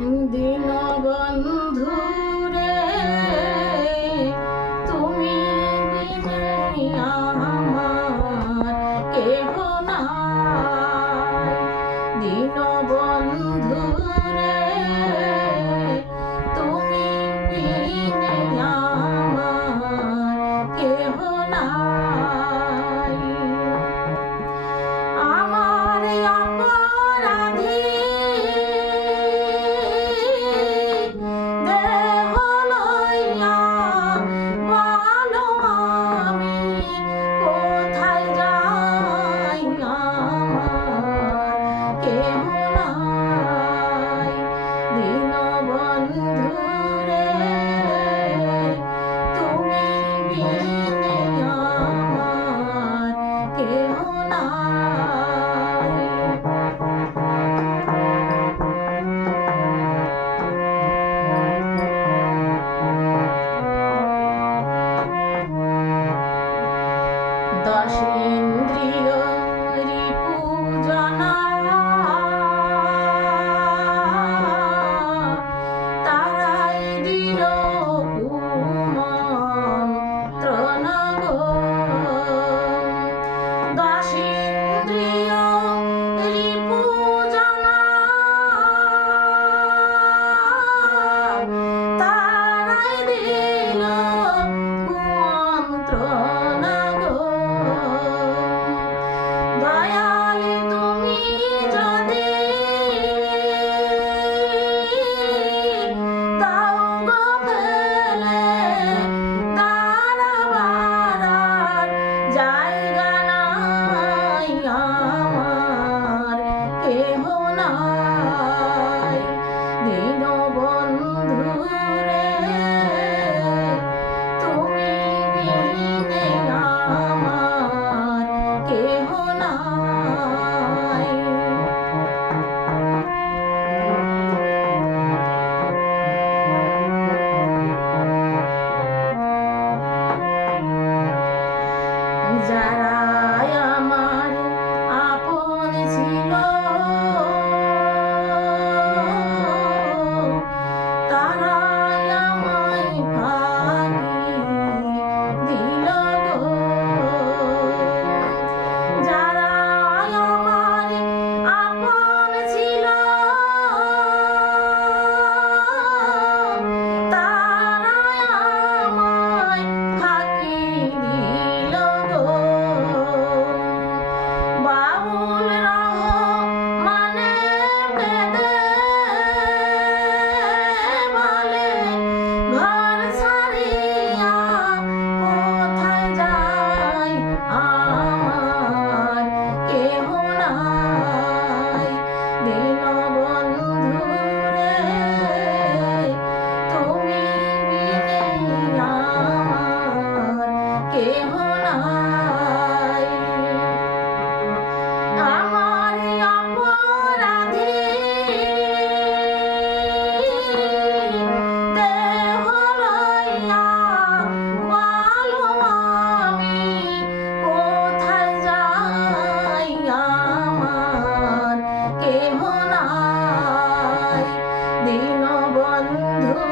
দীনবন্ধু রে, তুমি বিনে আমার কেহ নাই। দীনবন্ধু রে, তুমি বিনে আমার কেহ নাই। আমার অপরাধী দেহ লইয়া বলো আমি কোথায় যাই, আমার কেহ নাই। দীনবন্ধু রে, তুমি বিনে আমার কেহ নাই। দশেন্দ্রিয় রিপুজনা তারাই দিল কুমন্ত্রণা গো। দশেন্দ্রিয় রিপুজনা তারাই দিল কুমন্ত্রণা গো। দয়ালি তুমি যদি দাও গো ফেলে দাঁড়াবার জায়গা নাই, আমার কেহ নাই। দীনবন্ধু রে, তুমি বিনে আমার কেহ নাই। যারা আমার আপন ছিল তারাই আমায় ফাঁকি দিল গো। যারা আমার আপন ছিল তারাই আমায় ফাঁকি দিল গো। বাউল রহমানে বেদে বলে ঘর ছাড়িয়া কোথায় যাই, আমার কেহ নাই। দীনবন্ধু রে, তুমি বিনে আমার কেহ নাই। আমার অপরাধী দেহ লইয়া বলো আমি কোথায় যাই, আমার কেহ নাই। দীনবন্ধু